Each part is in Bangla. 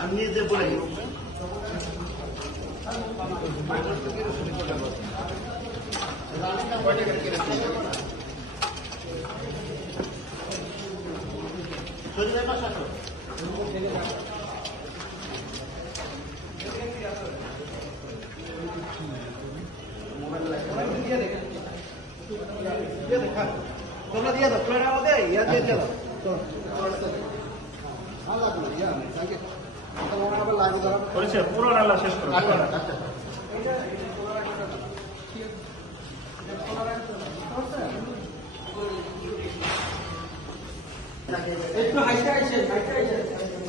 আমি নিজে বলে তোমরা দিয়ে দাও প্লেট আমাদের ইয়া দিয়ে দাও পুরো রান্না শেষ করো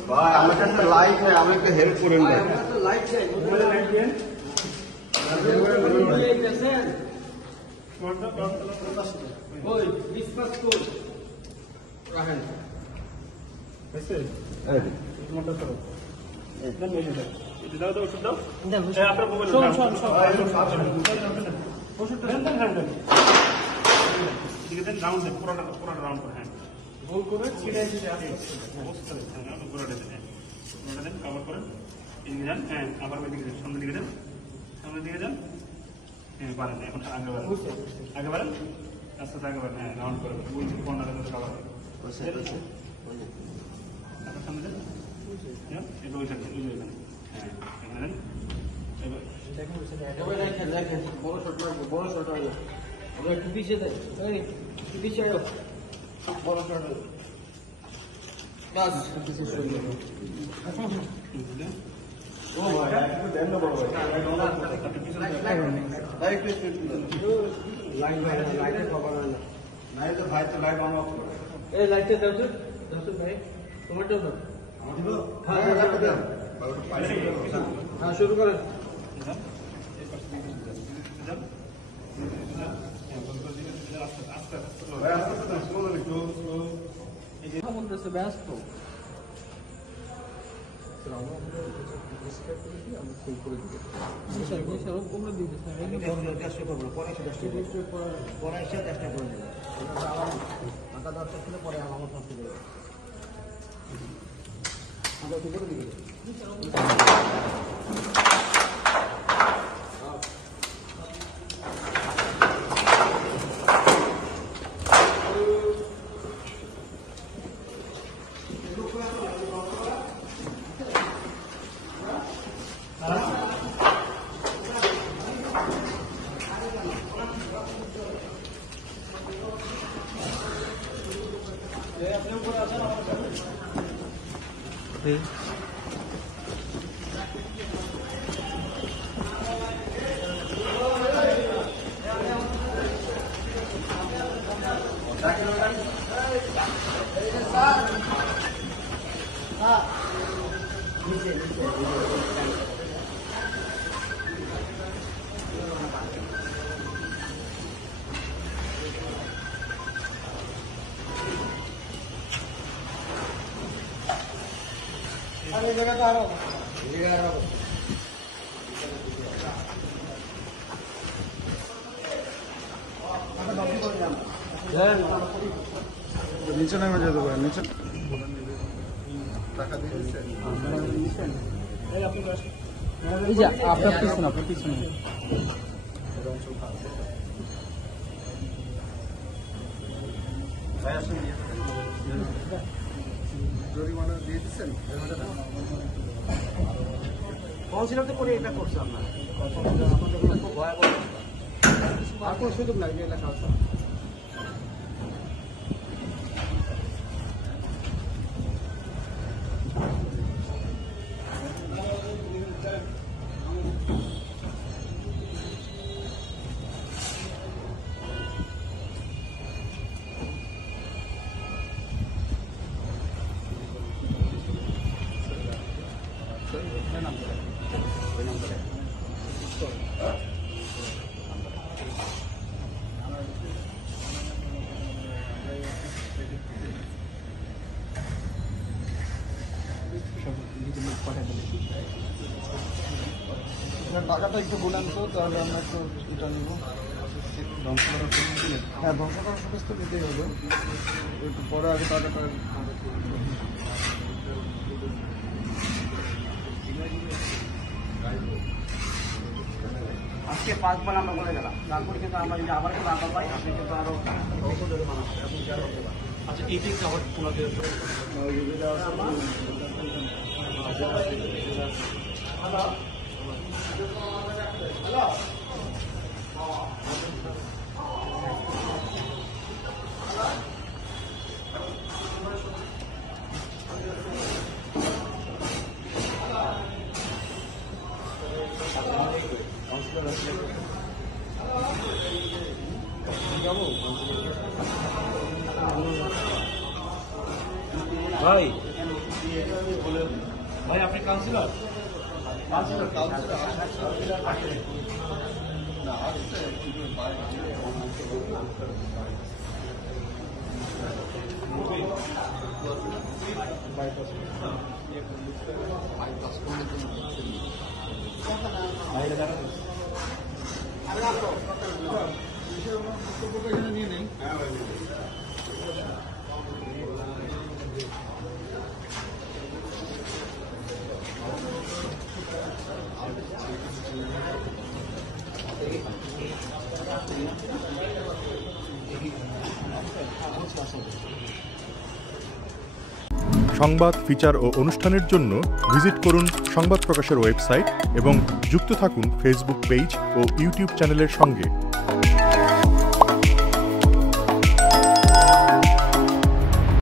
ভাই আমার কাছে লাইট হয় আমি একটু হেল্প করেন ভাই লাইট চাই মোবাইলে লাইট দেন ওই ডিসকাস করুন রাখেন এসে এই মোটর করো দেন এই দাও দাও ওষুধ দাও এই আপনার মোবাইল ওষুধ দেন দেন হ্যান্ড দেন ঠিক আছে রাউন্ড দেন পুরো রাউন্ড করে হ্যাঁ গোল করে ছিড়ে ছিড়ে আসে অবস্থা দেন পুরো দেন কভার করেন এদিকে যান হ্যাঁ আবার ওইদিকে যান সামনের দিকে যান হ্যাঁ পারেন এখন আগে বাড়েন আস্তে আস্তে আগে বাড়েন হ্যাঁ রাউন্ড করে কর্নারের মধ্যে কভার করেন আপনার সামনে যান এবার ওই থাকবে ওই যাবেন হ্যাঁ এখানে দেন এবার দেখেন বড় শট লাগবে ওরা একটু পিছিয়ে দেয় একটু পিছিয়ে বড় শট বাস ও ভাই একটু দেন না বড় ভাই লাইট ভাই লাইটে কভার হয় না নাই তো ভাই তো লাইট অন অফ করে এই লাইটে দাও তো ভাই তোমারটাও দাও আমার দিব হ্যাঁ লাইটটা দাও হ্যাঁ শুরু করেন ব্যস্ত পরে এসে চেষ্টা করে নেবে টাকা দরকার ছিল পরে আমার কাছে দেবে আমরা কি করে দিবে नीचे नहीं मजा तो नीचे आपका पीछे জরিমানা দিয়ে দিচ্ছেন কাউন্সিলর তো করে এটা করছে আপনার আমাদের খুব ভয়াবহ আর কোনো সুযোগ নাই যে এলাকা আছে টাকাটা একটু বলেন তো, তাহলে আমরা একটু এটা নেব। ধ্বংস করার প্রস্তুতি, হ্যাঁ ধ্বংস করার প্রস্তুতি নিতেই হবে, একটু পরে আগে টাকাটা। আজকে 5 বার আমরা করে গেলাম, তারপরে কিন্তু আমরা যদি আবার কোনো আবার পাই আপনি কিন্তু আরো আচ্ছা এইটাই আবার পুনরায় ভাই ভাই আপনি কাউন্সিলর নিয়ে নেই। সংবাদ, ফিচার ও অনুষ্ঠানের জন্য ভিজিট করুন সংবাদ প্রকাশের ওয়েবসাইট এবং যুক্ত থাকুন ফেসবুক পেজ ও ইউটিউব চ্যানেলের সঙ্গে।